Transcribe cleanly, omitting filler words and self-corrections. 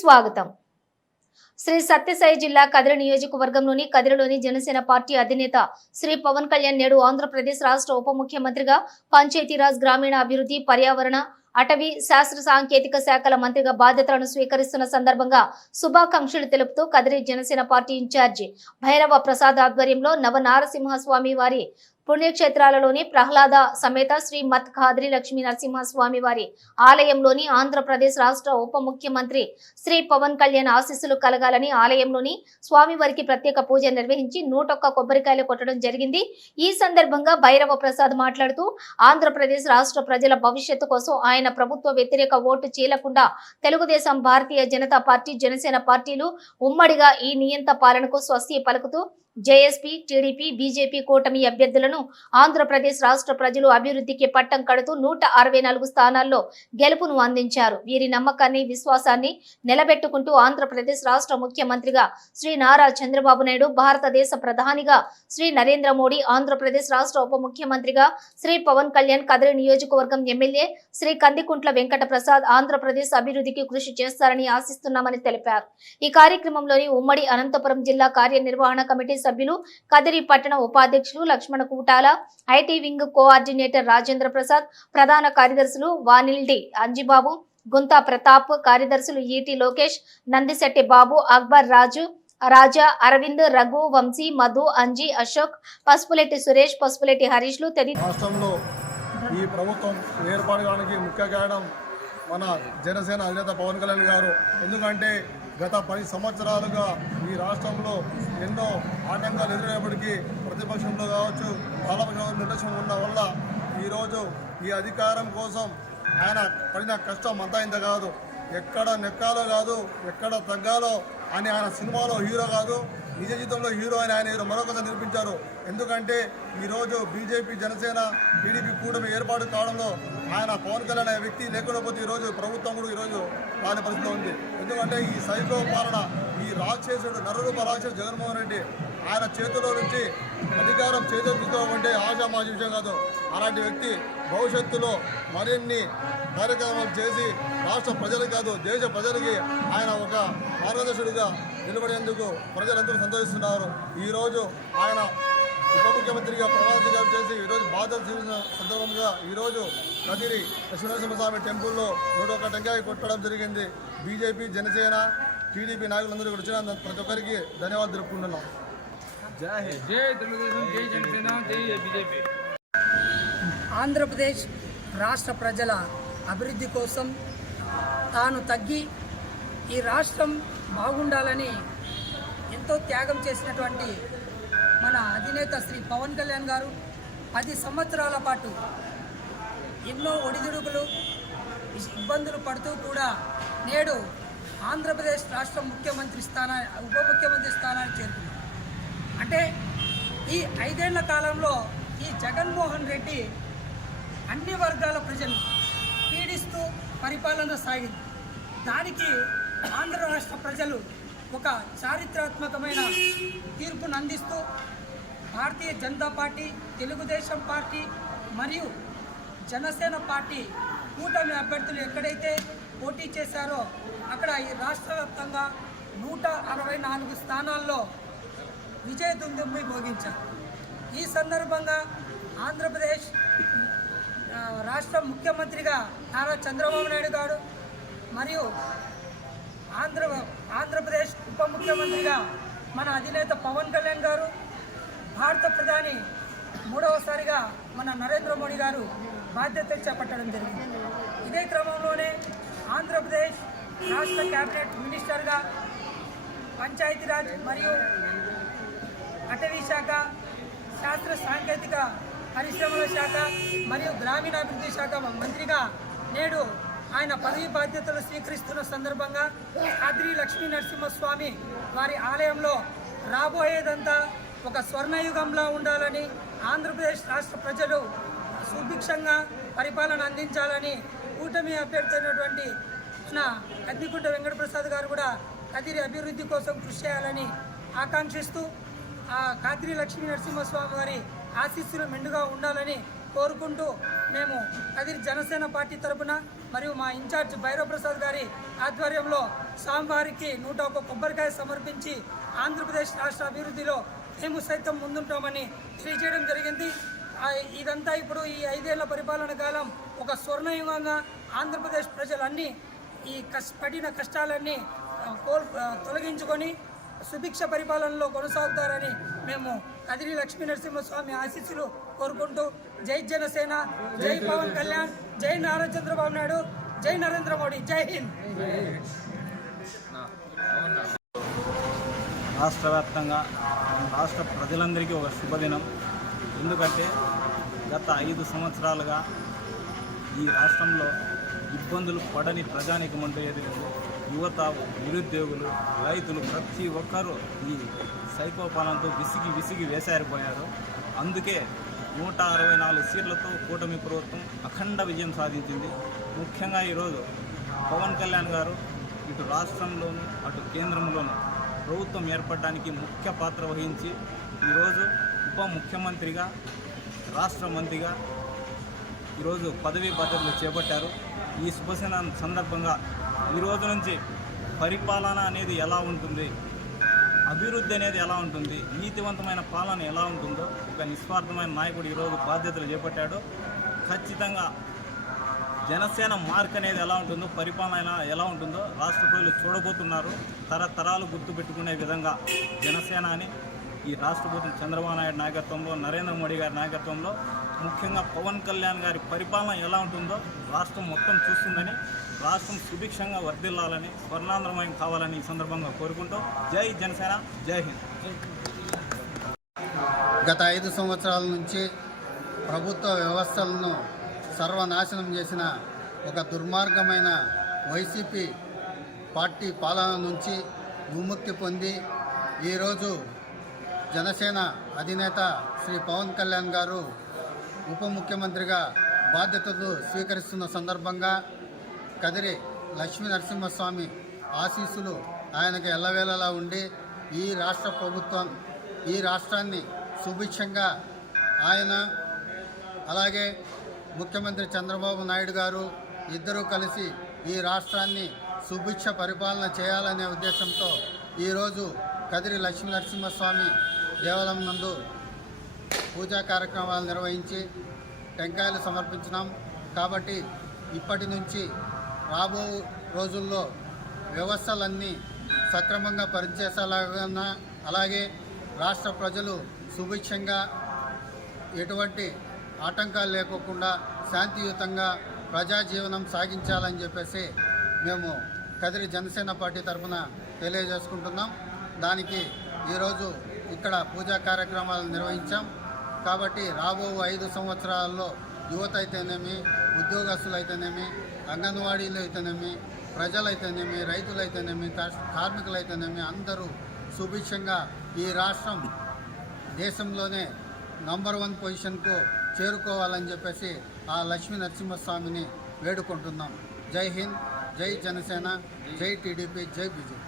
స్వాగతం. శ్రీ సత్యసాయి జిల్లా కదిరి నియోజకవర్గంలోని కదిరిలోని జనసేన పార్టీ అధినేత శ్రీ పవన్ కళ్యాణ్ నేడు ఆంధ్రప్రదేశ్ రాష్ట్ర ఉప ముఖ్యమంత్రిగా పంచాయతీరాజ్ గ్రామీణ అభివృద్ధి పర్యావరణ అటవీ శాస్త్ర సాంకేతిక శాఖల మంత్రిగా బాధ్యతలను స్వీకరిస్తున్న సందర్భంగా శుభాకాంక్షలు తెలుపుతూ కదిరి జనసేన పార్టీ ఇన్ఛార్జి భైరవ ప్రసాద్ ఆధ్వర్యంలో నవనారసింహస్వామి వారి పుణ్యక్షేత్రాలలోని ప్రహ్లాద సమేత శ్రీ మత్ ఖాద్రి లక్ష్మీ నరసింహస్వామి వారి ఆలయంలోని ఆంధ్రప్రదేశ్ రాష్ట్ర ఉప ముఖ్యమంత్రి శ్రీ పవన్ కళ్యాణ్ ఆశీస్సులు కలగాలని ఆలయంలోని స్వామివారికి ప్రత్యేక పూజ నిర్వహించి 101 కొబ్బరికాయలు కొట్టడం జరిగింది. ఈ సందర్భంగా భైరవ ప్రసాద్ మాట్లాడుతూ ఆంధ్రప్రదేశ్ రాష్ట్ర ప్రజల భవిష్యత్తు కోసం ఆయన ప్రభుత్వ వ్యతిరేక ఓటు చీలకుండా తెలుగుదేశం, భారతీయ జనతా పార్టీ, జనసేన పార్టీలు ఉమ్మడిగా ఈ నియంత పాలనకు స్వస్తి పలుకుతూ జేఎస్పీ, టీడీపీ, బీజేపీ కూటమి అభ్యర్థులను ఆంధ్రప్రదేశ్ రాష్ట్ర ప్రజలు అభివృద్ధికి పట్టం కడుతూ 164 స్థానాల్లో గెలుపును అందించారు. వీరి నమ్మకాన్ని, విశ్వాసాన్ని నిలబెట్టుకుంటూ ఆంధ్రప్రదేశ్ రాష్ట్ర ముఖ్యమంత్రిగా శ్రీ నారా చంద్రబాబు నాయుడు, భారతదేశ ప్రధానిగా శ్రీ నరేంద్ర మోడీ, ఆంధ్రప్రదేశ్ రాష్ట్ర ఉప ముఖ్యమంత్రిగా శ్రీ పవన్ కళ్యాణ్, కదిరి నియోజకవర్గం ఎమ్మెల్యే శ్రీ కందికుంట్ల వెంకట ప్రసాద్ ఆంధ్రప్రదేశ్ అభివృద్ధికి కృషి చేస్తారని ఆశిస్తున్నామని తెలిపారు. ఈ కార్యక్రమంలోని ఉమ్మడి అనంతపురం జిల్లా కార్యనిర్వహణ కమిటీ సభ్యులు, కదిరి పట్టణ ఉపాధ్యక్షులు Lakshman Kootala, IT wing coordinator Rajendra Prasad, ప్రధాన కార్యదర్శులు వానిల్డి అంజిబాబు, గుంతా ప్రతాప్, కార్యదర్శులు ఈటి లోకేష్, నందిశెట్టి బాబు, అక్బర్ రాజు, రాజా, అరవింద్, రఘు, వంశీ, మధు, అంజీ, అశోక్, పసుపులెట్టి సురేష్, పసుపులెట్టి హరీష్లు రాష్ట్రంలో ఈ ప్రభుత్వం ఏర్పాటు కావడానికి ముఖ్య కారణం మన జనసేన అధినేత పవన్ కళ్యాణ్ గారు. ఎందుకంటే గత 10 సంవత్సరాలుగా ఈ రాష్ట్రంలో ఎన్నో ఆటంకాలు ఎదురైనప్పటికీ ప్రతిపక్షంలో కావచ్చు, పాలపక్షంలో నిర్లక్ష్యం ఉన్న వల్ల ఈరోజు ఈ అధికారం కోసం ఆయన పడిన కష్టం అంతా ఇంత కాదు. ఎక్కడ నెక్కాలో కాదు, ఎక్కడ తగ్గాలో అని ఆయన సినిమాలో హీరో కాదు, నిజ జీవితంలో హీరో అని ఆయన మరొకసారి నిరూపించారు. ఎందుకంటే ఈరోజు బీజేపీ, జనసేన, టీడీపీ కూటమి ఏర్పాటు కావడంలో ఆయన పవన్ కళ్యాణ్ అనే వ్యక్తి లేకపోతే ఈరోజు ప్రభుత్వం కూడా ఈరోజు రాని పరిస్థితి ఉంది. ఎందుకంటే ఈ సైకో పాలన, ఈ రాక్షసుడు, నరరూప రాక్షసుడు జగన్మోహన్ రెడ్డి ఆయన చేతిలో నుంచి అధికారం చేజెత్తుకోమంటే ఆశామాషి విషయం కాదు. అలాంటి వ్యక్తి భవిష్యత్తులో మరిన్ని కార్యక్రమాలు చేసి రాష్ట్ర ప్రజలకు కాదు, దేశ ప్రజలకి ఆయన ఒక మార్గదర్శకుడిగా నిలబడేందుకు ప్రజలందరూ సంతోషిస్తున్నారు. ఈరోజు ఆయన ఉప ముఖ్యమంత్రిగా ప్రమాణ స్వీకారం చేసి ఈరోజు బాధ్యత తీసుకున్న సందర్భంగా ఈరోజు కదిరి లక్ష్మీనరసింహస్వామి టెంపుల్లో 101 టెంకాయ కొట్టడం జరిగింది. బీజేపీ, జనసేన, టీడీపీ నాయకులందరూ ఇక్కడ వచ్చిన ప్రతి ఒక్కరికి ధన్యవాదాలు తెలుపుకుంటున్నాం. ఆంధ్రప్రదేశ్ రాష్ట్ర ప్రజల అభివృద్ధి కోసం తాను తగ్గి ఈ రాష్ట్రం బాగుండాలని ఎంతో త్యాగం చేసినటువంటి మన అధినేత శ్రీ పవన్ కళ్యాణ్ గారు 10 సంవత్సరాల పాటు ఎన్నో ఒడిదుడుకులు, ఇబ్బందులు పడుతూ కూడా నేడు ఆంధ్రప్రదేశ్ రాష్ట్ర ఉప ముఖ్యమంత్రి స్థానానికి చేరుకున్నారు. అంటే ఈ 5 ఏళ్ల కాలంలో ఈ జగన్మోహన్ రెడ్డి అన్ని వర్గాల ప్రజలు పీడిస్తూ పరిపాలన సాగింది. దానికి ఆంధ్ర రాష్ట్ర ప్రజలు ఒక చారిత్రాత్మకమైన తీర్పును అందిస్తూ భారతీయ జనతా పార్టీ, తెలుగుదేశం పార్టీ మరియు జనసేన పార్టీ కూటమి అభ్యర్థులు ఎక్కడైతే పోటీ చేశారో అక్కడ ఈ రాష్ట్ర వ్యాప్తంగా 164 స్థానాల్లో విజయదుందుభి మోగించారు. ఈ సందర్భంగా ఆంధ్రప్రదేశ్ రాష్ట్ర ముఖ్యమంత్రిగా నారా చంద్రబాబు నాయుడు గారు మరియు ఆంధ్రప్రదేశ్ ఉప ముఖ్యమంత్రిగా మన అధినేత పవన్ కళ్యాణ్ గారు, భారత ప్రధాని 3వసారిగా మన నరేంద్ర మోడీ గారు బాధ్యతలు చేపట్టడం జరిగింది. ఇదే క్రమంలోనే ఆంధ్రప్రదేశ్ రాష్ట్ర కేబినెట్ మినిస్టర్గా పంచాయతీరాజ్ మరియు అటవీ శాఖ, శాస్త్ర సాంకేతిక పరిశ్రమల శాఖ మరియు గ్రామీణాభివృద్ధి శాఖ మంత్రిగా నేడు ఆయన పదవి బాధ్యతలు స్వీకరిస్తున్న సందర్భంగా ఖాద్రి లక్ష్మీ నరసింహస్వామి వారి ఆలయంలో రాబోయేదంతా ఒక స్వర్ణయుగంలో ఉండాలని, ఆంధ్రప్రదేశ్ రాష్ట్ర ప్రజలు సుభిక్షంగా పరిపాలన అందించాలని కూటమి అభ్యర్థి అయినటువంటి కందికుంట వెంకట ప్రసాద్ గారు కూడా కదిరి అభివృద్ధి కోసం కృషి చేయాలని ఆకాంక్షిస్తూ ఆ ఖాద్రి లక్ష్మీ నరసింహస్వామి వారి ఆశీస్సులు మెండుగా ఉండాలని కోరుకుంటూ మేము కదిరి జనసేన పార్టీ తరపున మరియు మా ఇన్ఛార్జ్ భైరవ్ ప్రసాద్ గారి ఆధ్వర్యంలో స్వామివారికి 101 కొబ్బరికాయ సమర్పించి ఆంధ్రప్రదేశ్ రాష్ట్ర అభివృద్ధిలో మేము సైతం ముందుంటామని తెలియజేయడం జరిగింది. ఇదంతా ఇప్పుడు ఈ 5 ఏళ్ల పరిపాలన కాలం ఒక స్వర్ణయుగంగా ఆంధ్రప్రదేశ్ ప్రజలన్నీ ఈ పడిన కష్టాలన్నీ తొలగించుకొని సుభిక్ష పరిపాలనలో కొనసాగుతారని మేము కదిరి లక్ష్మీ నరసింహస్వామి ఆశీస్సులు కోరుకుంటూ జై జనసేన, జై పవన్ కళ్యాణ్, జై నారా చంద్రబాబు నాయుడు, జై నరేంద్ర మోడీ, జై హింద్. రాష్ట్ర వ్యాప్తంగా రాష్ట్ర ప్రజలందరికీ ఒక శుభదినం. ఎందుకంటే గత 5 సంవత్సరాలుగా ఈ రాష్ట్రంలో ఇబ్బందులు పడని ప్రజానీకం అంటూ ఏది లేదు. యువత, నిరుద్యోగులు, రైతులు ప్రతి ఒక్కరూ ఈ సైకో పాలనతో విసిగి వేసారిపోయారు. అందుకే 164 సీట్లతో కూటమి ప్రభుత్వం అఖండ విజయం సాధించింది. ముఖ్యంగా ఈరోజు పవన్ కళ్యాణ్ గారు ఇటు రాష్ట్రంలోనూ అటు కేంద్రంలోనూ ప్రభుత్వం ఏర్పడడానికి ముఖ్య పాత్ర వహించి ఈరోజు ఉప ముఖ్యమంత్రిగా, రాష్ట్ర మంత్రిగా ఈరోజు పదవీ బాధ్యతలు చేపట్టారు. ఈ శుభదిన సందర్భంగా ఈరోజు నుంచి పరిపాలన అనేది ఎలా ఉంటుంది, అభివృద్ధి అనేది ఎలా ఉంటుంది, నీతివంతమైన పాలన ఎలా ఉంటుందో ఒక నిస్వార్థమైన నాయకుడు ఈరోజు బాధ్యతలు చేపట్టాడు. ఖచ్చితంగా జనసేన మార్క్ అనేది ఎలా ఉంటుందో, పరిపాలన ఎలా ఉంటుందో రాష్ట్ర ప్రజలు చూడబోతున్నారు. తరతరాలు గుర్తుపెట్టుకునే విధంగా జనసేన అని ఈ రాష్ట్ర ప్రభుత్వం చంద్రబాబు నాయుడు నాయకత్వంలో, నరేంద్ర మోడీ గారి నాయకత్వంలో, ముఖ్యంగా పవన్ కళ్యాణ్ గారి పరిపాలన ఎలా ఉంటుందో రాష్ట్రం మొత్తం చూస్తుందని, రాష్ట్రం సుభిక్షంగా వర్ధిల్లాలని, స్వర్ణాంధ్రమయం కావాలని ఈ సందర్భంగా కోరుకుంటూ జై జనసేన, జై హింద్. గత 5 సంవత్సరాల నుంచి ప్రభుత్వ వ్యవస్థలను సర్వనాశనం చేసిన ఒక దుర్మార్గమైన వైసీపీ పార్టీ పాలన నుంచి విముక్తి పొంది ఈరోజు జనసేన అధినేత శ్రీ పవన్ కళ్యాణ్ గారు ఉప ముఖ్యమంత్రిగా బాధ్యతలు స్వీకరిస్తున్న సందర్భంగా కదిరి లక్ష్మీ నరసింహస్వామి ఆశీస్సులు ఆయనకు ఎల్లవేళలా ఉండి ఈ రాష్ట్ర ప్రభుత్వం, ఈ రాష్ట్రాన్ని సుభిక్షంగా ఆయన అలాగే ముఖ్యమంత్రి చంద్రబాబు నాయుడు గారు ఇద్దరూ కలిసి ఈ రాష్ట్రాన్ని సుభిక్ష పరిపాలన చేయాలనే ఉద్దేశంతో ఈరోజు కదిరి లక్ష్మీ నరసింహస్వామి దేవాలయం నందు పూజా కార్యక్రమాలు నిర్వహించి టెంకాయలు సమర్పించినాం. కాబట్టి ఇప్పటి నుంచి రాబో రోజుల్లో వ్యవస్థలన్నీ సక్రమంగా పనిచేసేలాగా, అలాగే రాష్ట్ర ప్రజలు సుభిక్షంగా ఎటువంటి ఆటంకాలు లేకోకుండా శాంతియుతంగా ప్రజాజీవనం సాగించాలని చెప్పేసి మేము కదిరి జనసేన పార్టీ తరఫున తెలియజేసుకుంటున్నాం. దానికి ఈరోజు ఇక్కడ పూజా కార్యక్రమాలు నిర్వహించాం. కాబట్టి రాబో 5 సంవత్సరాల్లో యువత అయితేనేమి, ఉద్యోగస్తులు అయితేనేమి, అంగన్వాడీలు అయితేనేమి, ప్రజలైతేనేమి, రైతులైతేనేమి, కార్మికులైతేనేమి అందరూ సుభిక్షంగా ఈ రాష్ట్రం దేశంలోనే నంబర్ 1 పొజిషన్కు చేరుకోవాలని చెప్పేసి ఆ లక్ష్మీ నరసింహస్వామిని వేడుకుంటున్నాం. జై హింద్, జై జనసేన, జై టీడీపీ, జై బీజేపీ.